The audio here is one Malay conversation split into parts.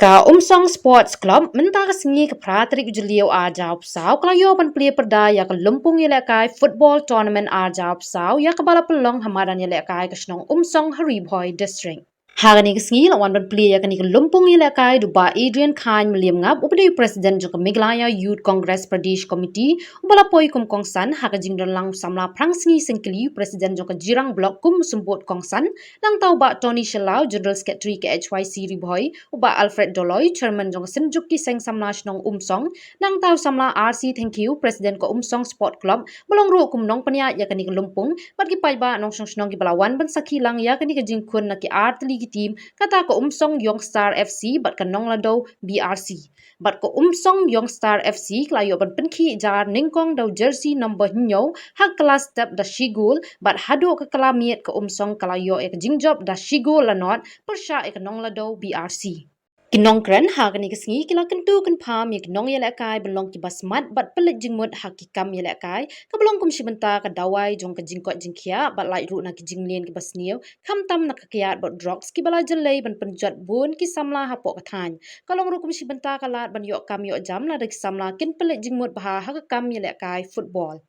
Ka Umsong Sports Club mentah kesengi ke Pratrik Julio Arjau Psau kelayo pan plia perda ya ke Lumpung Yelekai Football Tournament Arjau Psau ya ke bala pelong hamadan Yelekai ke Senong Umsong Hariboy District. Hari ni kesengi lawan pan plia ya ke ni ke Lumpung Yelekai duba Adrian Khan Meliam ngap upadi Presiden juga Meghalaya Youth Congress Pradesh Committee ubala poi kum kongsan haka jingdon lang samla prang sengi sengkili Presiden juga Jirang Blok kum sumput kongsan lang tau ba Tony Shelau General Secretary ke HYC Riboy uba Alfred Doloy Chairman jong senjuk ki seng samla nong Umsong nang tau samla RC thank you Presiden ko Umsong Sport Club belong ru kum nong panya ya kani ke Lumpung bat ki pai ba nong nong ki balawan ban sakilang ya kani ke jingkun na ki artli ki team kata ko Umsong Youngstar FC bat ka nong lado BRC bat ko Umsong Youngstar FC klayo ban penki jar ningkong dau jersey number nyo hak kelas step da shigul bat hado ke kalamiet ke Umsong kalayo ek jingjob da shigul lanot persya ek nong lado BRC Kinong kren ha kani kesengi kila kentu ken pam yak nong yele kai belong ki basmat bat pelet jingmut hakikam yele kai ka belong kum shibenta ka dawai jong ka jingkot jingkia bat lai ru na ki jinglien ki basniu kam tam na ka kiat bat drugs ki bala jelei ban penjat bun ki samla hapok ka than kalong ru kum shibenta ka lat ban yok kam yok jam la dak samla kin pelet jingmut bah hakikam yele kai football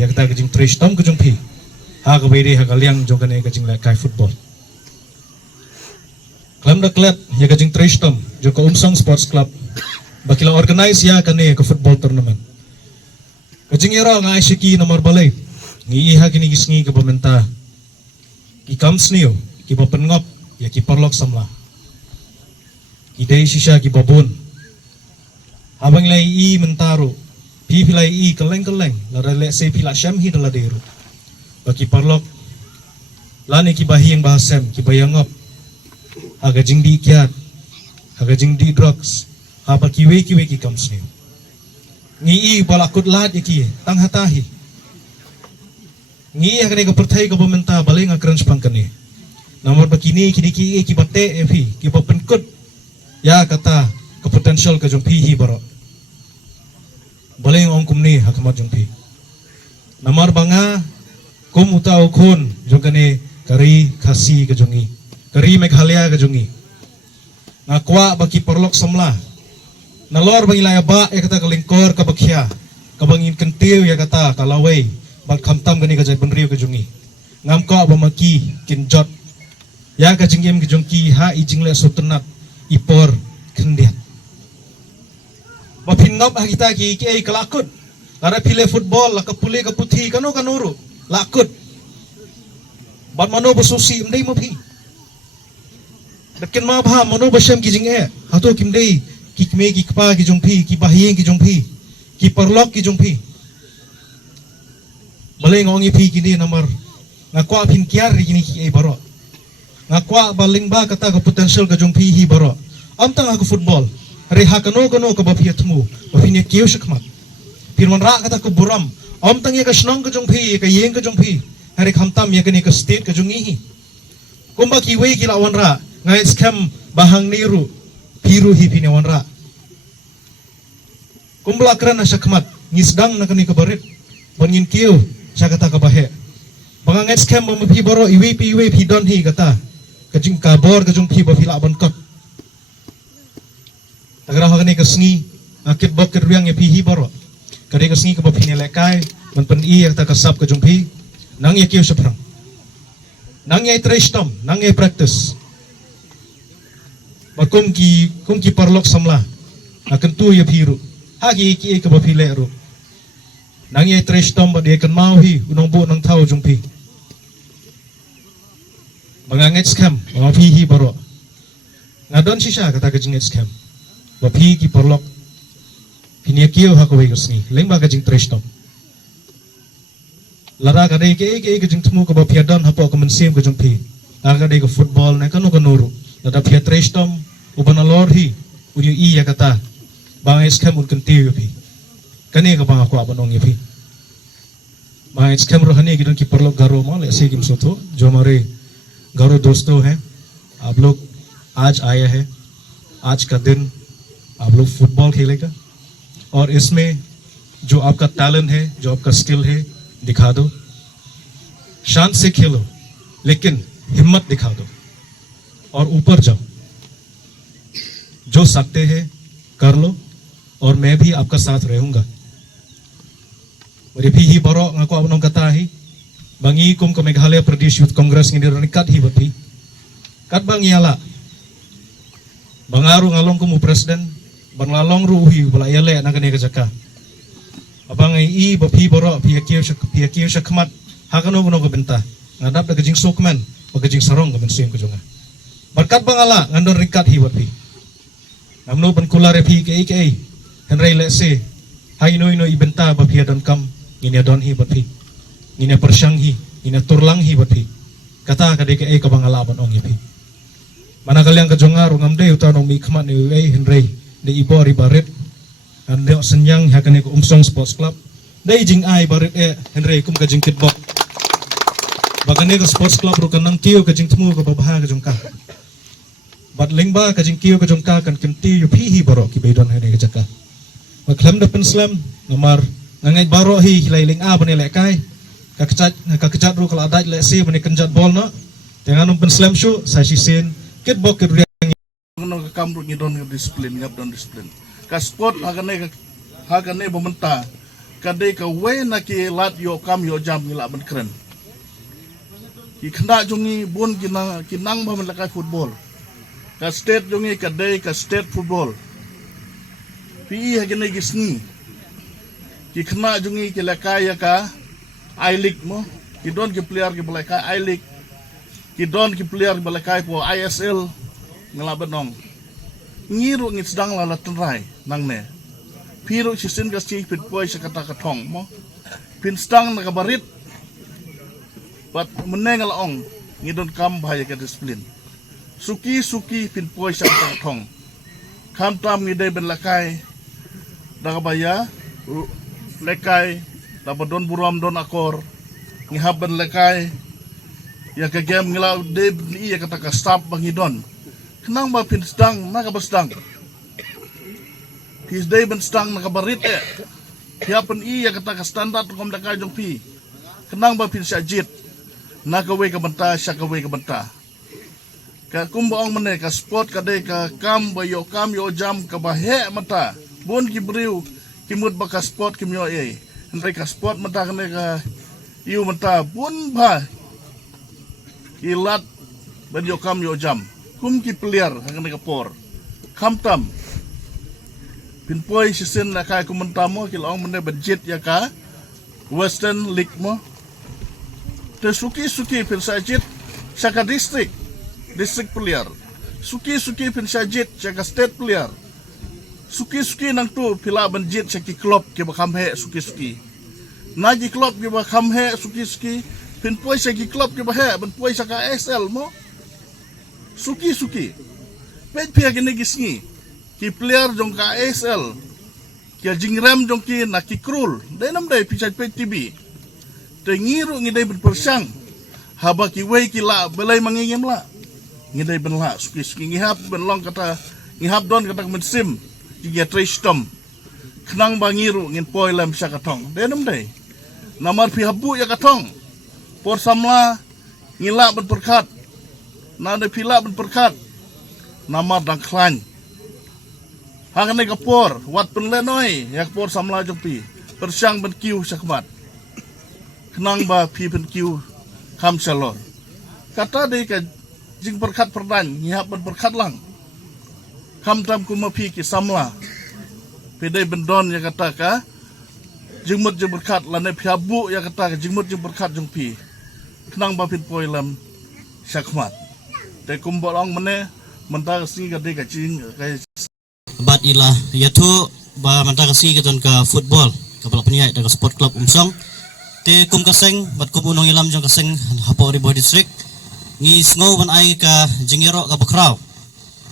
ya kita kejing Tristom kejung pi ha ke beri ha kaliang jong kene kejing kai football kelam dak let ya kejing Tristom jong ke Umsong Sports Club bakila organize ya kene ke football tournament kejing ira ngai shiki nomor balai ngi ha kini gisngi ke pementa ki kamsnio ki bopengop ya ki perlok samla ki dei shisha ki babun abang lai I mentaru pi pilai I keleng la rele se pila syam hi dala deru baki parlok lani ki bahi yang bahasem ki bayangop aga jingdi kiat aga jingdi drugs apa ki we ki kamsni ngi I balakut lat ki tang hatahi ngi aga ne ko perthai ko pementa baling akran spangkani nomor bakini kini ki bate efi ki penkut ya kata ke potential ke jumpi hi baro baling ong kumni hakamat jumpi Namar banga kum utau kun jogane kari khasi kejongi. Kari Meghalaya kejongi. Ngakwa baki perlok semla. Nalor bang ilaya ba ya kata kelingkor kabakhya. Kabangin kentiu ya kata kalawai. Bak khamtam gani kajai benriu kejongi. Ngamko bamaki kinjot. Ya kajingim kejongki ha ijingle sutenat ipor kendiat. Bapinop kita ki kelakut. Lara pile football la kapule kaputhi kanu kanuru lakut. Bat mano besusi mdei mapi. Dekin ma bha mano basam ki jinge hato kimdei ki kme ki kpa ki jongpi ki bahiyeng ki jongpi ki perlok ki jongpi. Baleng ngongi pi kini namar ngakwa pin kiar kini ki baro. Ngakwa baling ba kata ka potential ka jongpi hi baro. Amtang aku football. Reha kano ka bapiatmu bapinya kiyo shakmat. Firman rak kata ke buram, om tang ya ke senong ke jongpi, ke yeng ke jongpi, hari khamtam ya ke ni ke state ke jongi. Kumba kiwe kila wan ra, ngai scam bahang niru, piru hi pini wan ra. Kumbla kerana syakmat, ngisdang na ke ni ke barit, bangin kiyo, saya kata ke bahe. Banga ngai scam mamapi baro iwe pi don hi kata, ke jing kabor ke jongpi bapila bankot. Tagarah ke ni ke sengi, akit bok ke ruang ya pi hi baro. Kari kasni ke bapini lekai, manpan i yang tak kasap ke jumpi, nang ya kiyo seprang. Nang ya trash tom, nang ya practice. Bakum ki parlok samla, akan tu ya piru. Hagi ki ke bapile ru. Nang ya trash tom ba dia kan mau hi, unong bu nang tau jumpi. Manganget scam, mapi hi baro. Ngadon sisa kata ke jinget scam. Bapi ki parlok Pinia kiyo hakaway kasni, lengba kajing trash tom. Lara kadai ke kajing temu ka bapiadan hapo ka mensim kajing pi. Lara kadai ka football na kanu kanuru. Lara pia trash tom uban alor hi unyo iya kata bang eskem un kantiyo pi. Kani ka bang ako abanong pi. Bang eskem rohani gidan ki parlok garo ma le se kim soto जो हमारे गौरव दोस्तों हैं आप लोग आज आए हैं आज का दिन आप लोग फुटबॉल खेलेगा और इसमें जो आपका टैलेंट है जो आपका स्किल है दिखा दो शांत से खेलो लेकिन हिम्मत दिखा दो और ऊपर जाओ जो सकते हैं कर लो और मैं भी आपका साथ रहूंगा और ये भी ही बरो ngako abnong kata hi bangi kum ke Meghalaya Pradesh Youth Congress ngini ranikat hi bapi kat bang yala bangaru ngalong kumu presiden bang lalong ruhi bala yale nakane kajaka abang ai bapi boro piakir shakmat hakano gono benta ngadap da gajing sokman bagajing sarong gamen sing kujonga berkat bangala ngandon rikat hi bapi namno ban kulare pi ke henry lese haino ino ibenta bapi don kam ngine don hi bapi ngine persyang hi ngine turlang hi bapi kata kade ke ka bangala ban ong hi mana kalian kejonga rungamde utano mi khmat ni henry de ibori barit ande senyang hakane ko Umsong Sports Club dai jing ai barit henry kum ka jing kitbok bagane ko sports club ru kanang kiyo ka jing tmu ko babha ka jongka bat lingba ka jing kiyo ka jongka kan kimti yu phi hi baro ki beidon hene ka jaka makhlam da penslam ngamar ngangai baro hi lailing a bane lekai ka kechat ru kala adaj le si bane kenjat bol no tenganum penslam shu sa sisen kitbok ke no kamru ni don disiplin ngap don disiplin ka sport hagane bamenta kade ka we na ki lat yo kam yo jam ni la ban kren ki khanda jungi bon kinang ba man la football ka state jungi kade ka state football pi hagane gisni ki khna jungi ki la ya ka I league mo ki don ki player ki bala ka I league ki don ki player ki bala ka po ISL ngala benong ngiru ngit sedang la tenrai nang ne piru sisin gasi pit poi sakata katong mo pin stang na kabarit pat menengal ong ngidon kam bahaya ka disiplin suki pin poi sakata katong kam tam ngide ben lakai dagabaya lekai dabadon buram don akor ngihab ben lekai ya ka game ngila de iya kata ka stop bangidon kenang ba pin stang nakabastang his day ben stang nakabarit siapan iya kata ka standard kom da kajong pi kenang ba pin syajit na kawe ka banta sya kawe ka banta ka kumbaong mane ka sport ka de ka kam yo jam ka bahe mata bon ki briu ki mut ba ka sport ki myo ndai ka sport mata ka iu mata bon ba ilat ba yo kam yo jam kum ki player ka por kam tam pinpoi season na ka kumentamo kilong mane budget ya ka Western League mo te suki pin sajit saka district player suki pin sajit saka state player suki nang tu pila banjit saki klub ke bakam he suki naji klub ke bakam he suki pin poi saki klub ke bahe ban poi saka SL mo suki pet pia gini gisni ki player jong ka SL ki jingram jong ki na ki krul denam dai pichat pet TV te ngiru ngidai berpersang haba ki wei ki la belai mangingim la ngidai ben la suki ngihap ben long kata ngihap don kata mensim ki tristom kenang bangiru ngin poi lam sya katong denam dai namar pi habu ya katong por samla ngila ben perkat na de pila ben perkat namar dang klan hakane kapor wat pen lenoi yak por samla jopi persang ben kiu sakmat kenang ba pi pen kiu kam salon kata de ka jing berkat perdan ngihap berkat lang kam tam kuma pi ki samla pede bendon ya kata ka jingmut jing berkat lane piabu ya kata ka jingmut jing berkat jong pi kenang ba pin poilam sakmat te kumbolong mene mentah si ka de ka jing ka bat ilah yaitu ba mantah kasi katon ka football kapal penyai da sport club Umsong te kum kaseng bat kum unong ilam jong kaseng hapo ribo district ngi sngo ban ai ka jingero ka bakraw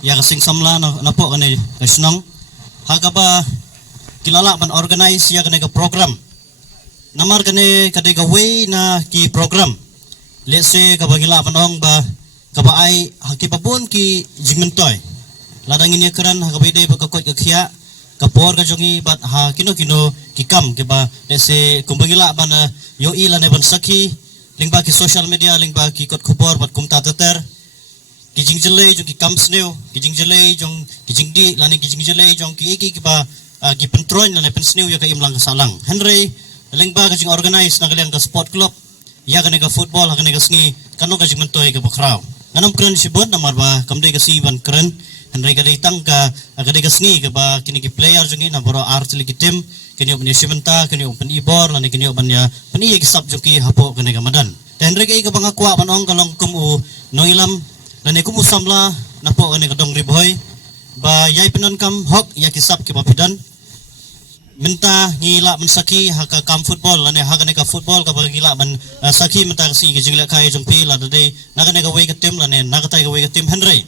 ya kaseng samla na po kane kasnong haga ba kilala ban organize ya kane ka program namar kane kade ka way na ki program let's say ka bagila panong ba ka ba ai hakipapun ki jingmentoy ladangin ya keran hakabide ba kakot ka khia kapor ka jongi bat ha kino kikam ke ba dese kumbagila ban yo ila ne ban sakhi lingba ki social media lingba ki kot khupor bat kumta tater kijing jele jong ki kam sneu kijing jele jong kijing di lane kijing jele jong ki ki ba ki pentroin lane pen sneu ya ka imlang ka salang henry lingba ka jing organize na kaliang ka sport club ya ka ne ka football ha ka ne ka sngi kano ka jing mentoy ka bakraw nganam kren sibot namar ba kamde ka si ban kren henry ka ditang ka ka sngi ka ba kini ki player jongi na boro art li ki tim kini open simenta kini open ibor lani kini open ya pani ki sab joki hapo kene ka madan henry ka ka bangakwa panong kalong kumu noilam lani kumu samla napo kene ka dong riboy ba yai penon kam hok ya ki sab ki papidan minta ngila mensaki haka kam football lani haka ne ka football ka ngila ban saki minta si ki jingla kai jompi la dei naga ne ka way ka tim lani naga tai ka way ka tim henry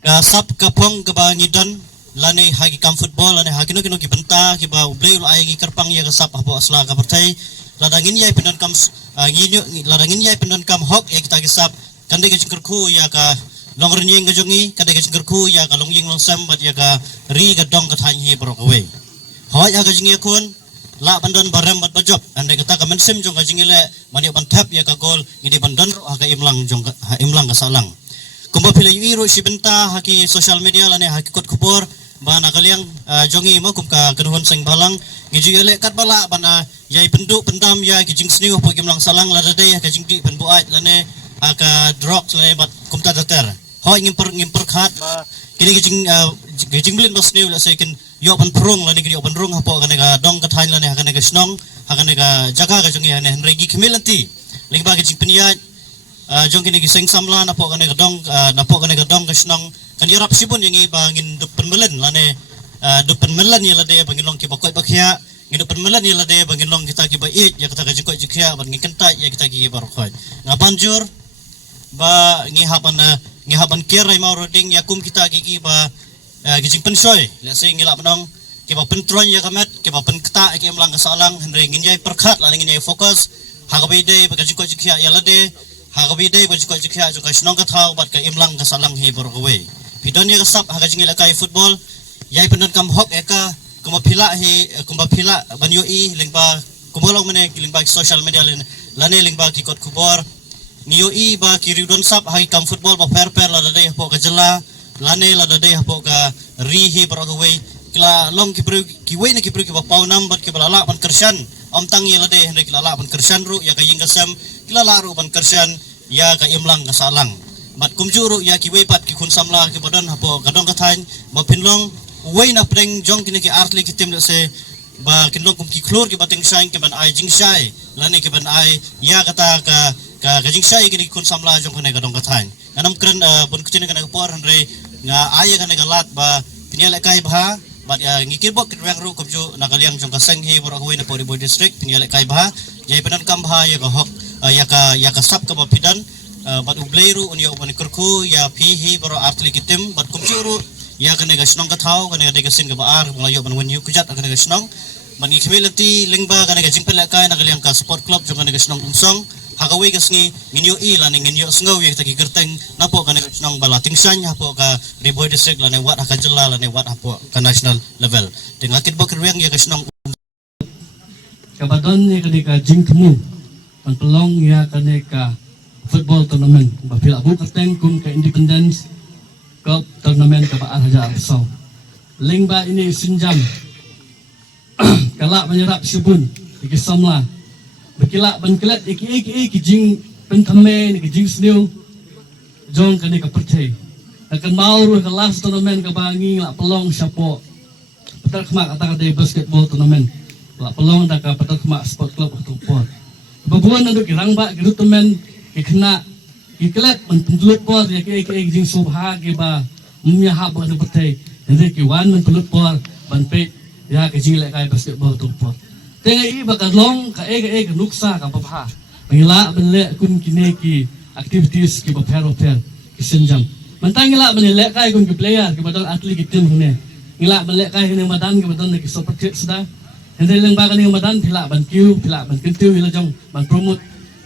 ka sap ka pong ka ba ngidon lani hagi kam football lani hagi no ki benta ki ba ubleu ai ki karpang ya ka sap hapo asla ka pertai ladangin yai penon kam ladangin yai penon kam hok ya kita ki sap kande ka jingkerku ya ka long renyeng ka jongi kande ka jingkerku ya ka long ying long sam bat ya ka ri ka dong ka thang hi borok away hoy ya ka jingi kun la bandon barem bat bajop ande kata ka mensim jong ka jingile mani ban tap ya ka gol ngidi bandon ha ka imlang jong imlang ka salang kumba pila iro si benta haki social media lane haki kot kupor bana kaliang jongi mo kumka kenuhon sing balang giji ele kat bala bana yai penduk pendam ya kijing sniu po kimlang salang la dade ka jingdi pen buat lane aka drop lane bat kumta dater hoy ngimper khat kini kijing blin bas sniu la sekin yo pan prung lane kini open rung hapo kana ka dong ka thain lane kana ka snong kana ka jaga ka jongi ane henregi khimilanti lingba kijing peniat jong kini giseng samla napo kana ka dong ka snong kan yarap sibun yang bangin dupen melen lane dupen melen ya lade bangin long ki bakoi bakhya ngidupen melen ya lade bangin long kita ki bait ya kita ka jikoi jikhya bangin kentai ya kita ki barkhoi ngabanjur ba ngihaban kirai mau roding yakum kita ki ba gijing pensoy la sing ngila menong ki ba pentron ya kamet ki ba penkta ki mlang ka salang henry ngin yai perkhat la ngin yai fokus hakabide ba jikoi jikhya ya lade hakabide ba jikoi jikhya jo ka snong ka thau bat ka imlang ka salang hi barkhoi pidon ya kasap haga jingila kai football yai penon kam hok eka kumapila banyo i lengpa kumolong mene kilingbag social media lane lingbag ki kot kubor niyo i ba ki ridon sap hagi kam football ba fair la dai hapo ka jela lane la dai hapo ka rihi baragaway kila long ki pru ki we na ki pru ki ba pau number ki balala ban kershan om tang ye la dai hne kila la ban kershan ru ya ka ying kasam kila la ru ban kershan ya ka imlang ka salang mat kumjuru ya ki we pat ki kun samla ki badan hapo gadong kathain ma pinlong we na preng jong kini ki artli ki tim se ba kinlong kum ki klor ki bating shine ki ban ai jing shai lane ki ban ai ya kata ka jing shai ki kun samla jong kene gadong kathain anam kren bun kucine kana por re nga aya kana galat ba pinyala kai bha bat ngikir bok rang ru kumju nakaliang jong ka senghi bor ko na pori boy district pinyala kai bha jai penan kam bha ya ka hok ya ka sap ka ba pidan bat ubleiru unya ubani kurku ya pihi bor artli kitim bat kumju ru ya kana ga snong ka thau kana ga sin ga ba ar nglayo ban wen yu kujat kana ga snong man ikhimelati lingba kana ga jingpela kai nakaliang ka sport club jong kana ga snong umsong hagawi kasngi nginyo i laning nginyo sngaw ye taki gerteng napo kana nang balating san hapo ka Riboy district lane wat hakajela lane wat hapo ka national level dengan kit bok riang ye kasnong kabadon ye ka jingtemu pan pelong ya kana ka football tournament ba pila bu kerteng kum ka independence cup tournament ka ba haja so lingba ini sinjam kalak menyerap subun ikisamla berkilak ban-kilat iki jing pentame ni jing snew jong kani ka percay akan maur ka last tournament ka bangi la pelong sapo petak khma kata ka basketball tournament la pelong da ka petak khma sport club tu pot babuan ndu kirang ba ki tournament ki khna ki kilat man tulut pot ya ki jing subha ki ba mumya ha ba percay ndi ki wan man tulut pot ban pe ya ki jing le kai basketball tu pot tengah i bakal long ka ega nuksa ka papa mengila benle kun kine ki activities ki bapero ki senjam mentangila benle kai kun ki player ki badal atlet ki tim hune ngila benle kai hune madan ki badal ki support sudah hende leng ba kan madan pila ban kintu ila jong ban promote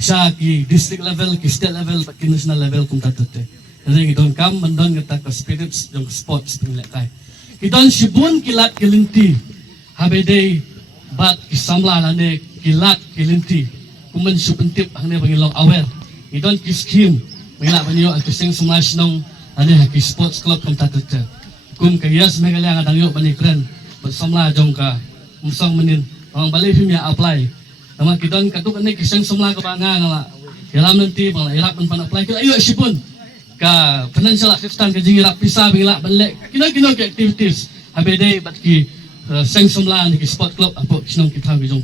sha ki district level ki state level ki national level kum tatate hende ki don kam mandon ngata ka spirits jong sports benle kai ki don shibun kilat kilinti habede bat kisamla lane kilat kilinti kumen supentip hane bangilong aware idon kiskim mila banyo at kising smash nong ane haki sports club kum tatute kum kayas megalang adang yo banikren bersamla jong ka musang menin orang balik film ya apply nama kidon katuk ane kising samla ka banga ngala yalam nanti bang irap pan apply kila ayo sipun ka financial assistance ka jingira pisa bingla balik kino activities habede bat ki seng samla ni sport club apo sinong kita bijong